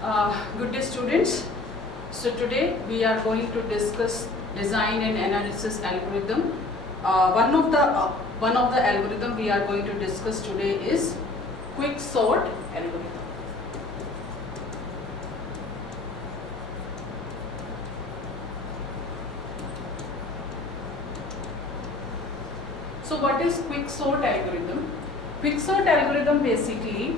Good day, students. So today we are going to discuss design and analysis algorithm. One of the algorithm we are going to discuss today is quick sort algorithm. So what is quick sort algorithm? Quick sort algorithm basically,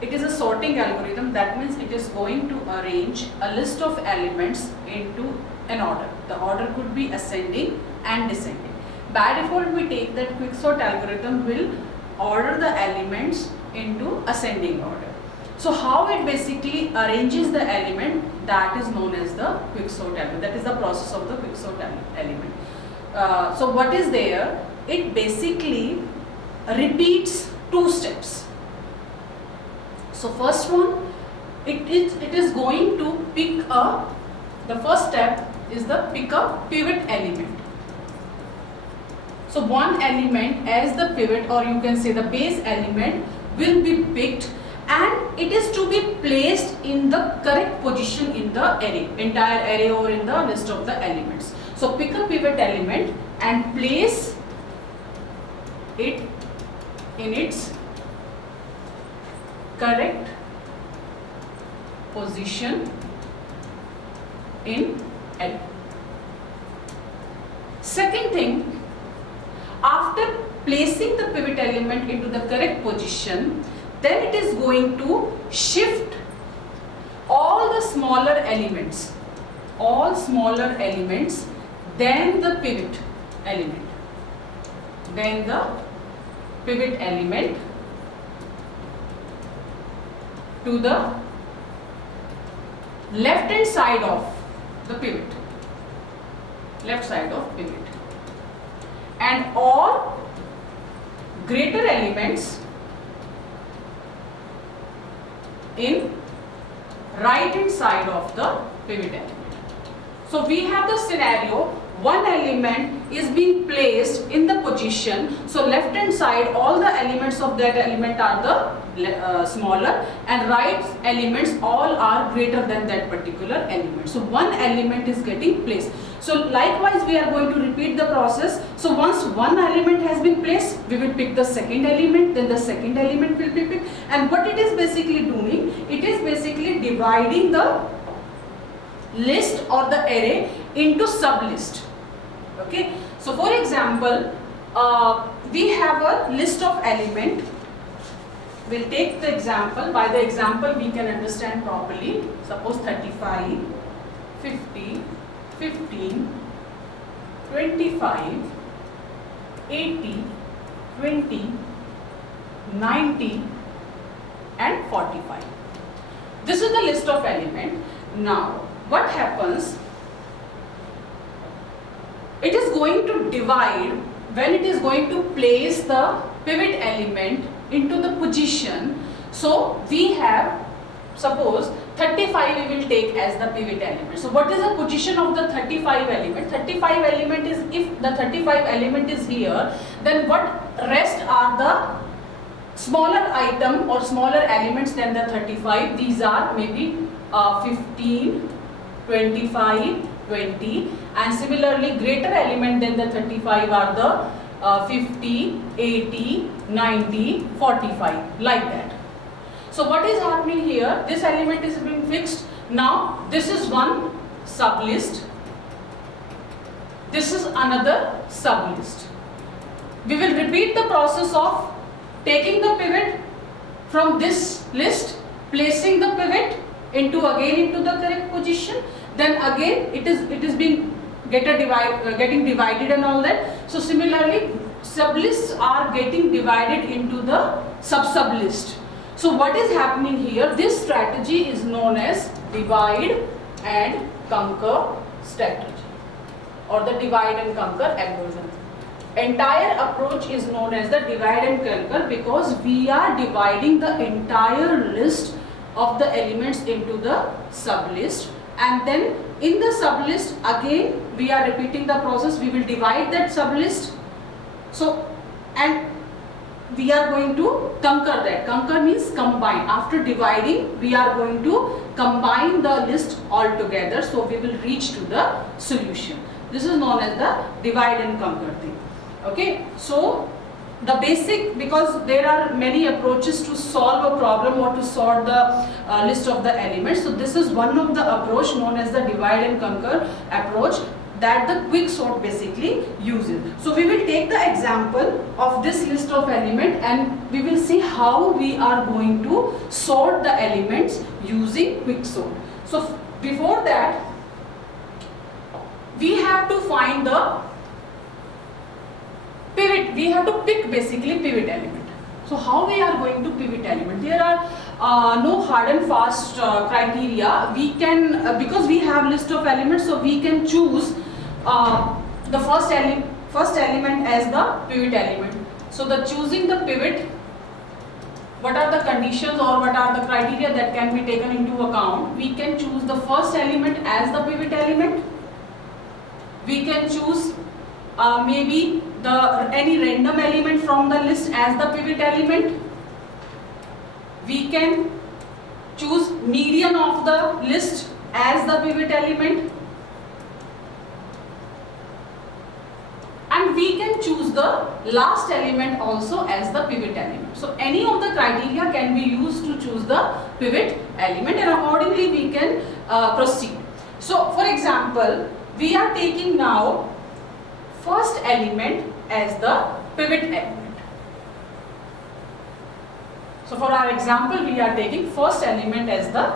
it is a sorting algorithm. That means it is going to arrange a list of elements into an order. The order could be ascending and descending. By default, we take that quick sort algorithm will order the elements into ascending order. So how it basically arranges the element, that is known as the quick sort algorithm. That is the process of the quick sort element. So what is there? It basically repeats two steps. So first one, it is going to pick a, the first step is the pick a pivot element. So one element as the pivot, or you can say the base element, will be picked and it is to be placed in the correct position in the array, entire array or in the list of the elements. So pick a pivot element and place it in its correct position in L. Second thing, after placing the pivot element into the correct position, then it is going to shift all the smaller elements, then the pivot element, to the left hand side of the pivot, and all greater elements in right hand side of the pivot element. So we have the scenario, one element is being placed in the position, so left hand side all the elements of that element are the smaller, and right elements all are greater than that particular element. So one element is getting placed. So likewise we are going to repeat the process. So once one element has been placed, we will pick the second element, then the second element will be picked. And what it is basically doing, it is basically dividing the list or the array into sublist. Okay, so for example, we have a list of element. We'll take the example. By the example we can understand properly. Suppose 35, 50, 15, 25, 80, 20, 90 and 45. This is the list of element. Now what happens? It is going to divide when it is going to place the pivot element into the position. So we have, suppose 35 we will take as the pivot element. So what is the position of the 35 element? 35 element is, if the 35 element is here, then what rest are the smaller item or smaller elements than the 35. These are maybe 15, 25, 20, and similarly greater element than the 35 are the 50, 80, 90, 45, like that. So what is happening here? This element is being fixed. Now this is one sublist, this is another sublist. We will repeat the process of taking the pivot from this list, placing the pivot into the correct position, then again it is being getting divided and all that. So similarly sublists are getting divided into the sub-sublist. So what is happening here? This strategy is known as divide and conquer strategy, or the divide and conquer algorithm. Entire approach is known as the divide and conquer because we are dividing the entire list of the elements into the sublist, and then in the sublist again we are repeating the process. We will divide that sublist. So, and we are going to conquer that. Conquer means combine. After dividing, we are going to combine the list all together. So we will reach to the solution. This is known as the divide and conquer thing. Okay. So the basic, because there are many approaches to solve a problem or to sort the list of the elements. So this is one of the approach known as the divide and conquer approach that the quick sort basically uses. So we will take the example of this list of element and we will see how we are going to sort the elements using quick sort. So before that, we have to find the pivot. We have to pick basically pivot element. So how we are going to pivot element? There are no hard and fast criteria. We can, because we have list of elements, so we can choose the first element as the pivot element. So the choosing the pivot, what are the conditions or what are the criteria that can be taken into account? We can choose the first element as the pivot element. We can choose maybe any random element from the list as the pivot element. We can choose median of the list as the pivot element. And we can choose the last element also as the pivot element. So any of the criteria can be used to choose the pivot element, and accordingly we can proceed. So for example, we are taking now first element as the pivot element. So for our example, we are taking first element as the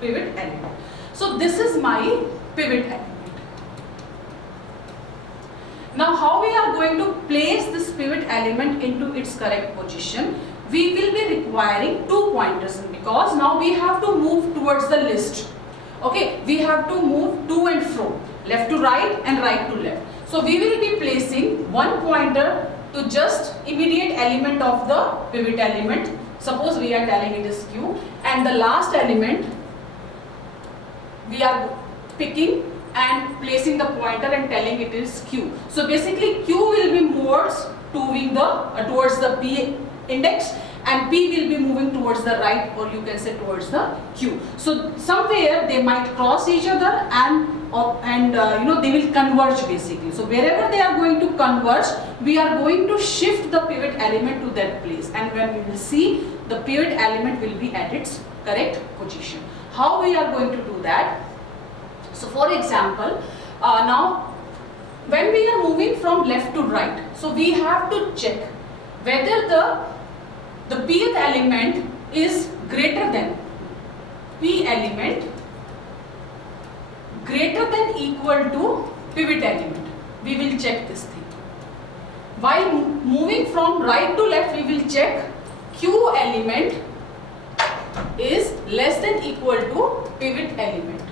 pivot element. So this is my pivot element. Now how we are going to place this pivot element into its correct position? We will be requiring 2 pointers, because now we have to move towards the list. Okay, we have to move to and fro, left to right and right to left. So we will be placing one pointer to just immediate element of the pivot element. Suppose we are telling it is Q, and the last element we are picking and placing the pointer and telling it is Q. So basically Q will be moves towards the P index, and P will be moving towards the right, or you can say towards the Q. So somewhere they might cross each other and they will converge basically. So wherever they are going to converge, we are going to shift the pivot element to that place, and when we will see, the pivot element will be at its correct position. How we are going to do that? So for example, now when we are moving from left to right, so we have to check whether the pth element is greater than p element greater than equal to pivot element. We will check this thing. While moving from right to left, we will check q element is less than equal to pivot element.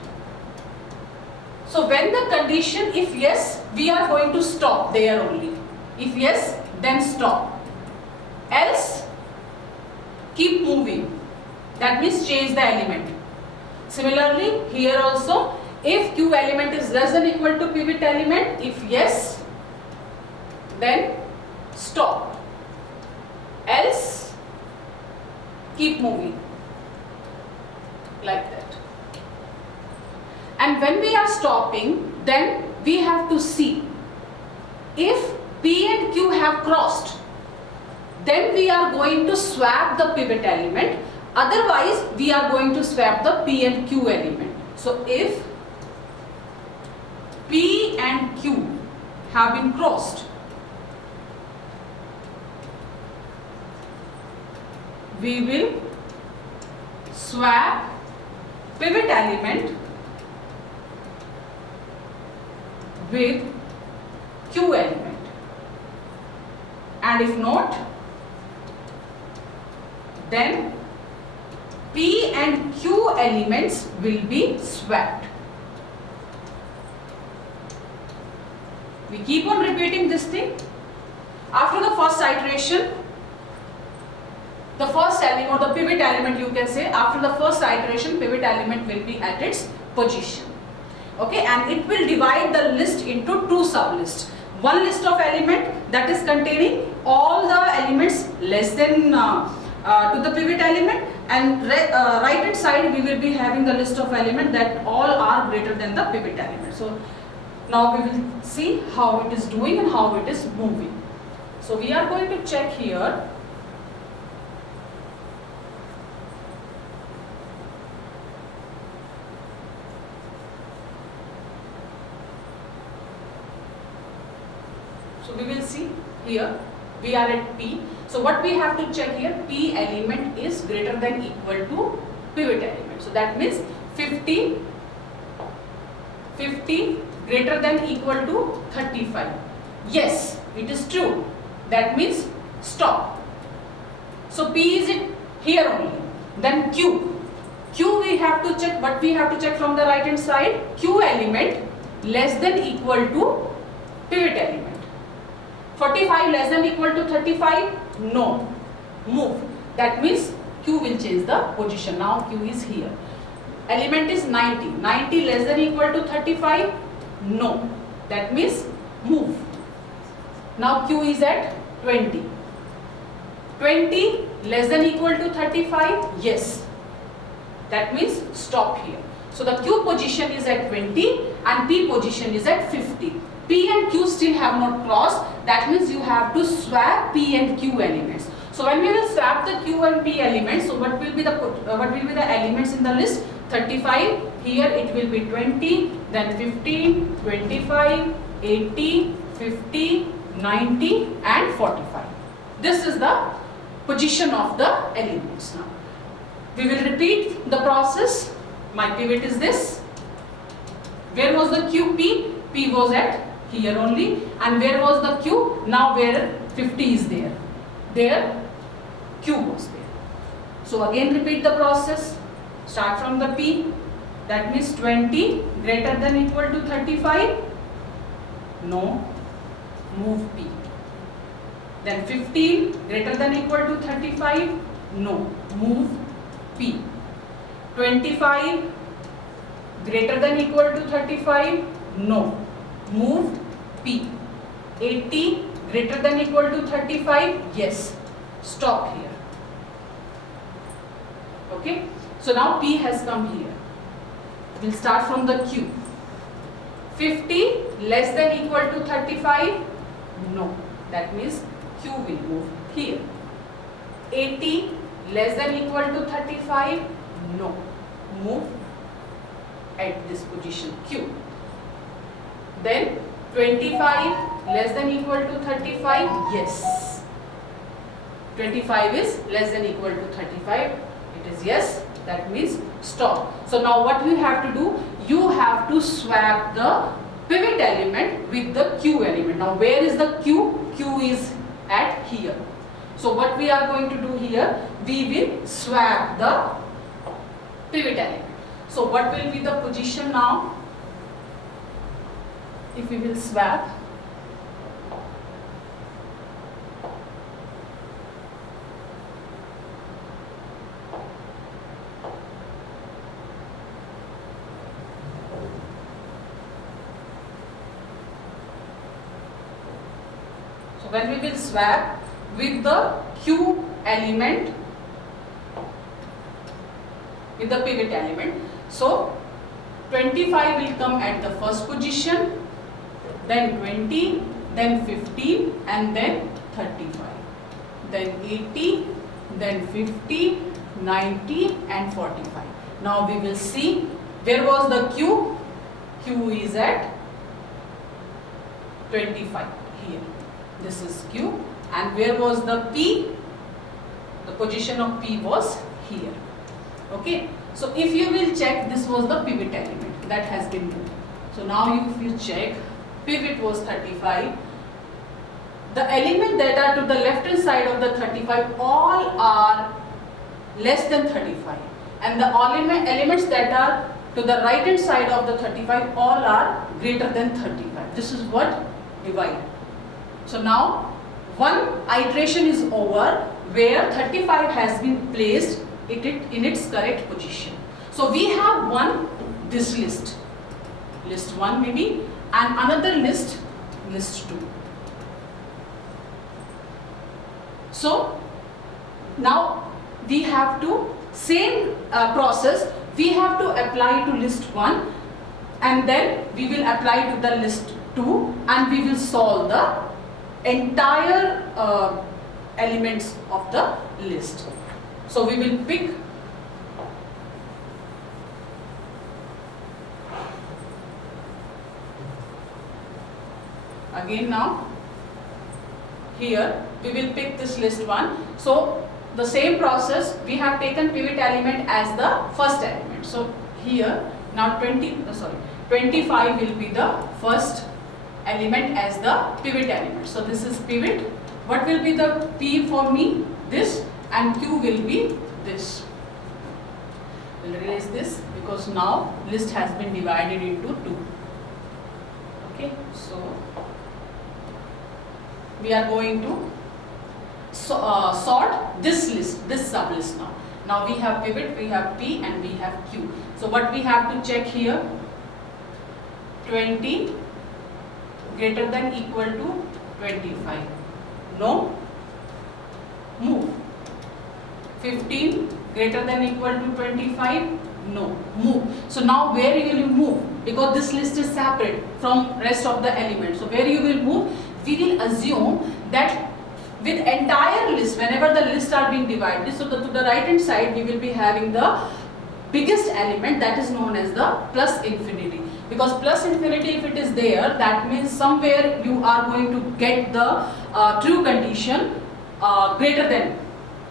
So when the condition, if yes, we are going to stop there only. If yes, then stop. Else, keep moving. That means change the element. Similarly, here also, if Q element is less than equal to pivot element, if yes, then stop. Else, keep moving. Like that. And when we are stopping, then we have to see if P and Q have crossed, then we are going to swap the pivot element. Otherwise, we are going to swap the P and Q element. So if P and Q have been crossed, we will swap pivot element with Q element, and if not, then P and Q elements will be swapped. We keep on repeating this thing. After the first iteration, the first element or the pivot element, you can say, after the first iteration, pivot element will be at its position. Okay, and it will divide the list into two sublists. One list of element that is containing all the elements less than to the pivot element, and right hand side we will be having the list of elements that all are greater than the pivot element. So now we will see how it is doing and how it is moving. So we are going to check here. So we will see here, we are at P. So what we have to check here, P element is greater than equal to pivot element. So that means 50 greater than equal to 35. Yes, it is true. That means stop. So P is it here only. Then Q. Q we have to check, what we have to check from the right hand side, Q element less than equal to pivot element. 45 less than equal to 35? No. Move. That means Q will change the position. Now Q is here. Element is 90. 90 less than equal to 35? No. That means move. Now Q is at 20. 20 less than equal to 35? Yes. That means stop here. So the Q position is at 20 and P position is at 50. P and Q still have not crossed. That means you have to swap P and Q elements. So when we will swap the Q and P elements, so what will be the elements in the list? 35. Here it will be 20, then 15, 25, 80, 50, 90 and 45. This is the position of the elements. Now we will repeat the process. My pivot is this. Where was the QP? P was at here only. And where was the Q? Now where 50 is there. There Q was there. So again repeat the process. Start from the P. That means 20 greater than equal to 35. No. Move P. Then 15 greater than equal to 35. No. Move P. 25 greater than equal to 35. No. Move P. 80 greater than equal to 35. Yes. Stop here. Okay. So now P has come here. We'll start from the Q. 50 less than equal to 35. No. That means Q will move here. 80 less than equal to 35. No. Move at this position Q. Then 25 less than equal to 35. Yes. 25 is less than equal to 35. It is yes. That means stop. So now what you have to do? You have to swap the pivot element with the Q element. Now where is the Q? Q is at here. So what we are going to do here? We will swap the pivot element. So what will be the position now? If we will swap, so when we will swap with the Q element, with the pivot element, so 25 will come at the first position, then 20, then 15 and then 35, then 80, then 50, 90 and 45. Now we will see where was the Q? Q is at 25 here. This is Q. And where was the P? The position of P was here. Okay. So if you will check, this was the pivot element that has been moved. So now if you check, pivot was 35. The elements that are to the left hand side of the 35 all are less than 35. And the elements that are to the right hand side of the 35 all are greater than 35. This is what divide. So now one iteration is over where 35 has been placed in its correct position. So we have one this list 1 maybe, and another list 2. So now we have to, same process we have to apply to list 1, and then we will apply to the list 2, and we will solve the entire elements of the list. So we will pick again. Now here we will pick this list 1. So the same process, we have taken pivot element as the first element. So here now 25 will be the first element as the pivot element. So this is pivot. What will be the P for me? This, and Q will be this. We'll realize this because now list has been divided into 2. Okay, so we are going to sort this list, this sublist now. Now we have pivot, we have P, and we have Q. So what we have to check here? 20 greater than equal to 25. No. Move. 15 greater than equal to 25. No. Move. So now where will you move? Because this list is separate from rest of the elements. So where you will move? We will assume that with entire list, whenever the lists are being divided, so to the right hand side we will be having the biggest element, that is known as the plus infinity. Because plus infinity, if it is there, that means somewhere you are going to get the true condition greater than.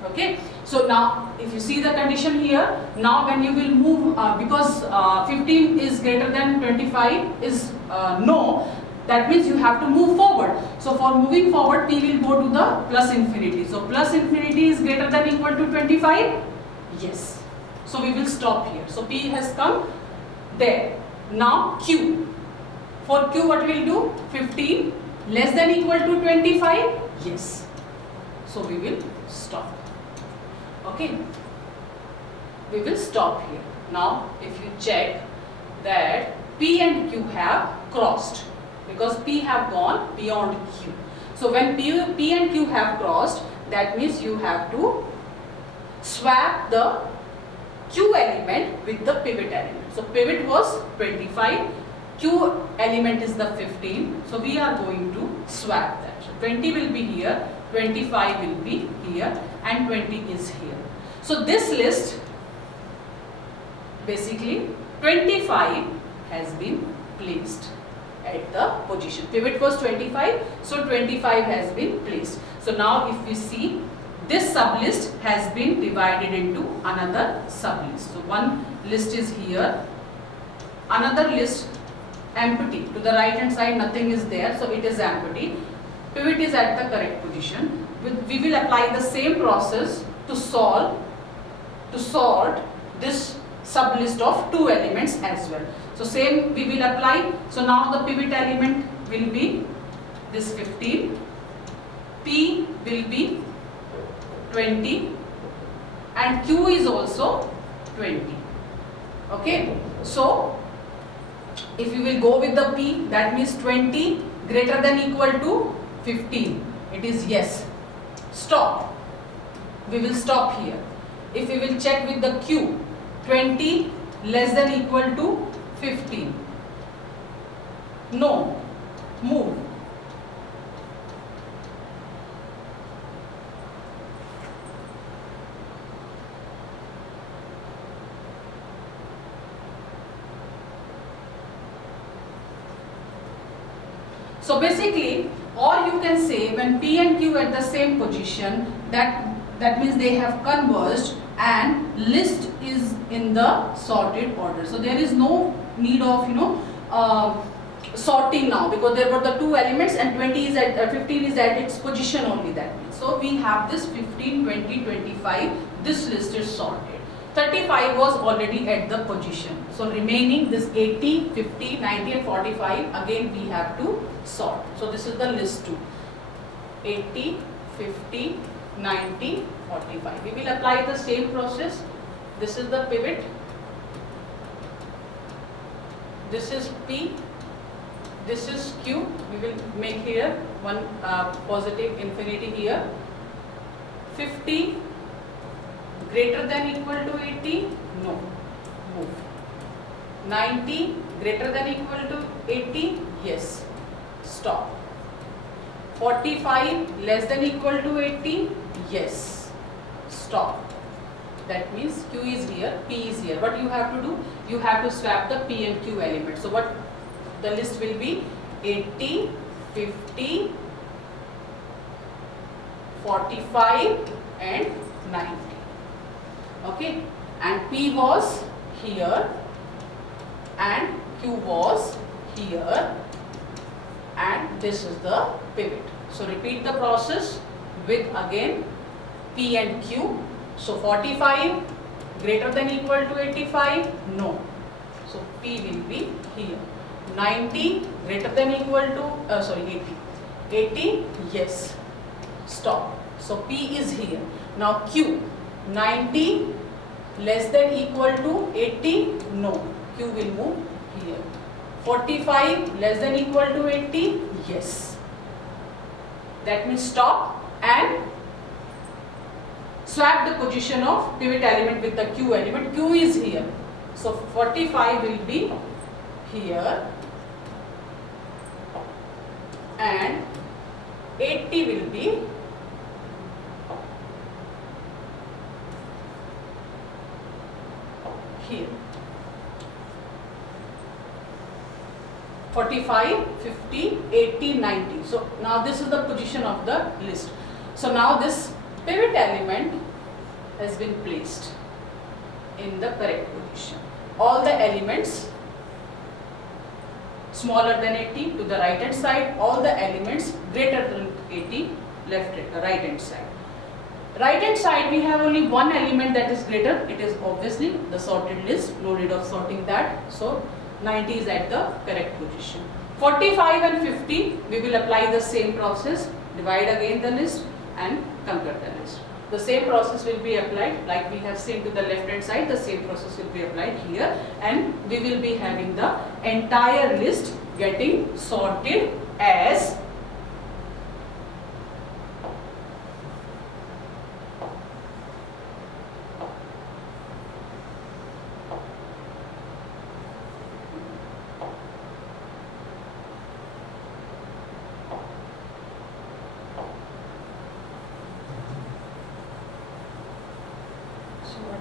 Okay. So now if you see the condition here, now when you will move, because 15 is greater than 25 is no, that means you have to move forward. So for moving forward, P will go to the plus infinity. So plus infinity is greater than equal to 25? Yes. So we will stop here. So P has come there. Now Q. For Q what we will do? 15 less than equal to 25? Yes. So we will stop. Okay. We will stop here. Now if you check that P and Q have crossed, because P have gone beyond Q. So when P and Q have crossed, that means you have to swap the Q element with the pivot element. So pivot was 25, Q element is the 15. So we are going to swap that. So 20 will be here, 25 will be here, and 20 is here. So this list, basically 25 has been placed at the position. Pivot was 25, so 25 has been placed. So now if we see, this sublist has been divided into another sublist. So one list is here, another list empty. To the right hand side nothing is there, so it is empty. Pivot is at the correct position. We will apply the same process to sort this sublist of 2 elements as well. So same we will apply. So now the pivot element will be this 15, P will be 20, and Q is also 20. Okay. So if you will go with the P, that means 20 greater than equal to 15. It is yes. Stop. We will stop here. If we will check with the Q, 20 less than equal to 15. No. Move. So basically, or you can say when P and Q at the same position, that means they have converged and list is in the sorted order. So there is no need of sorting now, because there were the 2 elements and 20 is at 15 is at its position only, that means. So we have this 15, 20, 25, this list is sorted. 35 was already at the position. So remaining this 80, 50, 90 and 45, again we have to sort. So this is the list 2. 80, 50, 90, 45. We will apply the same process. This is the pivot. This is P. This is Q. We will make here one positive infinity here. 50 greater than equal to 80, no, move. 90 greater than equal to 80, yes, stop. 45 less than equal to 80, yes, stop. That means Q is here, P is here. What you have to do? You have to swap the P and Q element. So what the list will be? 80, 50, 45 and 90. Okay, and P was here and Q was here, and this is the pivot. So repeat the process with again P and Q. So 45 greater than equal to 85, no. So P will be here. 90 greater than equal to 80. 80, yes, stop. So P is here. Now Q, 90 less than equal to 80, no. Q will move here. 45 less than equal to 80, yes. That means stop and swap the position of pivot element with the Q element. Q is here. So 45 will be here and 80 will be here. 45, 50, 80, 90. So now this is the position of the list. So now this pivot element has been placed in the correct position. All the elements smaller than 80 to the right hand side, all the elements greater than 80 right hand side. Right hand side we have only one element that is greater, it is obviously the sorted list, no need of sorting that. So 90 is at the correct position. 45 and 50 we will apply the same process, divide again the list and compare the list. The same process will be applied like we have seen to the left hand side, the same process will be applied here, and we will be having the entire list getting sorted as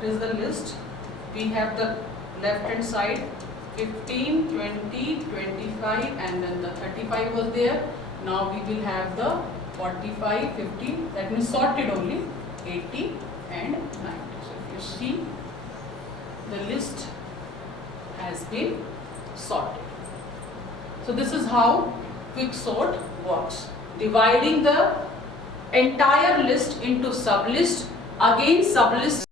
is the list. We have the left hand side 15, 20, 25 and then the 35 was there. Now we will have the 45, 50, that means sorted only 80 and 90. So if you see the list has been sorted. So this is how quick sort works. Dividing the entire list into sublist, again sublist